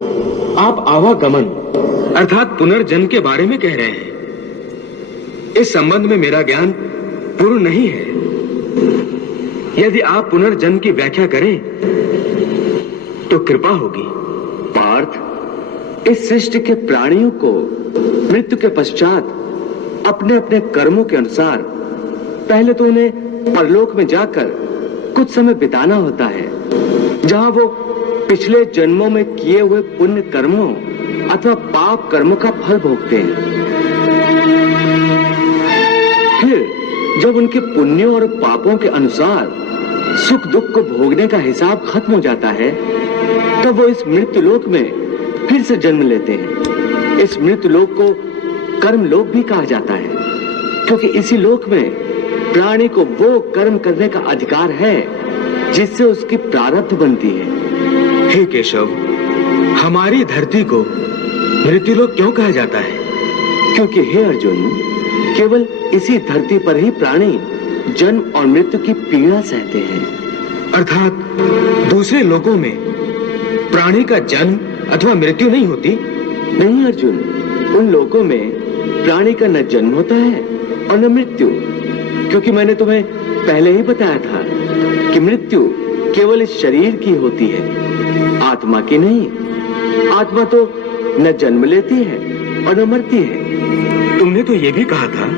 आप आवागमन अर्थात पुनर्जन्म के बारे में कह रहे हैं। इस संबंध में मेरा ज्ञान पूर्ण नहीं है। यदि आप पुनर्जन्म की व्याख्या करें तो कृपा होगी। पार्थ, इस सृष्टि के प्राणियों को मृत्यु के पश्चात अपने अपने कर्मों के अनुसार पहले तो उन्हें परलोक में जाकर कुछ समय बिताना होता है, जहां वो पिछले जन्मों में किए हुए पुण्य कर्मों अथवा पाप कर्मों का फल भोगते हैं। फिर जब उनके पुण्यों और पापों के अनुसार सुख दुख को भोगने का हिसाब खत्म हो जाता है, तो वो इस मृत्यु लोक में फिर से जन्म लेते हैं। इस मृत्यु लोक को कर्म लोक भी कहा जाता है, क्योंकि इसी लोक में प्राणी को वो कर्म करने का अधिकार है जिससे उसकी प्रारब्ध बनती है। हे केशव, हमारी धरती को मृत्युलोक क्यों कहा जाता है? क्योंकि हे अर्जुन, केवल इसी धरती पर ही प्राणी जन्म और मृत्यु की पीड़ा सहते हैं। अर्थात दूसरे लोकों में प्राणी का जन्म अथवा मृत्यु नहीं होती? नहीं अर्जुन, उन लोकों में प्राणी का न जन्म होता है और न मृत्यु, क्योंकि मैंने तुम्हें पहले ही बताया था कि मृत्यु केवल इस शरीर की होती है, आत्मा की नहीं। आत्मा तो न जन्म लेती है और न मरती है। तुमने तो यह भी कहा था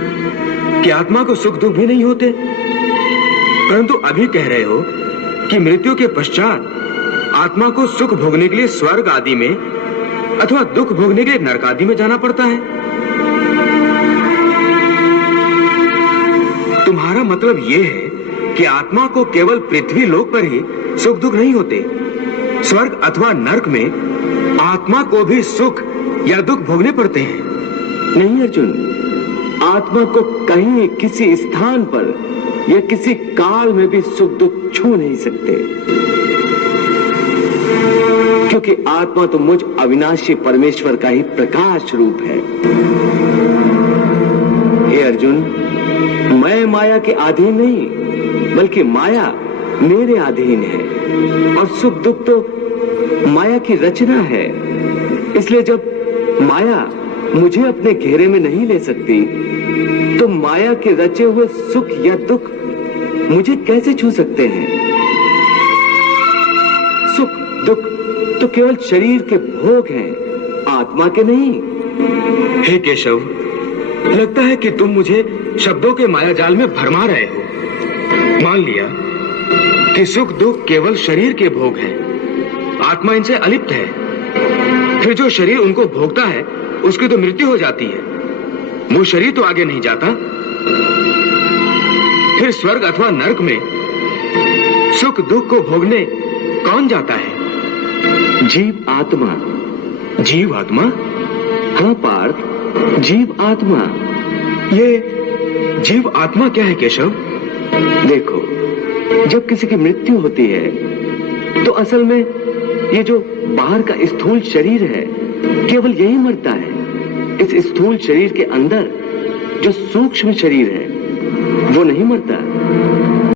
कि आत्मा को सुख दुख भी नहीं होते, परंतु अभी कह रहे हो कि मृत्यु के पश्चात आत्मा को सुख भोगने के लिए स्वर्ग आदि में अथवा दुख भोगने के लिए नरक आदि में जाना पड़ता है। तुम्हारा मतलब यह है कि आत्मा को केवल पृथ्वी लोक पर ही सुख दुख नहीं होते, स्वर्ग अथवा नरक में आत्मा को भी सुख या दुख भोगने पड़ते हैं? नहीं अर्जुन, आत्मा को कहीं किसी स्थान पर या किसी काल में भी सुख दुख छू नहीं सकते, क्योंकि आत्मा तो मुझ अविनाशी परमेश्वर का ही प्रकाश रूप है। हे अर्जुन, मैं माया के अधीन नहीं, बल्कि माया मेरे अधीन है, और सुख दुख तो माया की रचना है। इसलिए जब माया मुझे अपने घेरे में नहीं ले सकती, तो माया के रचे हुए सुख या दुख मुझे कैसे छू सकते हैं? सुख दुख तो केवल शरीर के भोग हैं, आत्मा के नहीं। हे केशव, लगता है कि तुम मुझे शब्दों के मायाजाल में भरमा रहे हो। मान लिया कि सुख दुख केवल शरीर के भोग हैं, आत्मा इनसे अलिप्त है, फिर जो शरीर उनको भोगता है उसकी तो मृत्यु हो जाती है, वो शरीर तो आगे नहीं जाता। फिर स्वर्ग अथवा नरक में सुख दुख को भोगने कौन जाता है? जीव आत्मा। जीव आत्मा? हाँ पार्थ, जीव आत्मा। ये जीव आत्मा क्या है केशव? देखो, जब किसी की मृत्यु होती है तो असल में ये जो बाहर का स्थूल शरीर है केवल यही मरता है। इस स्थूल शरीर के अंदर जो सूक्ष्म शरीर है वो नहीं मरता।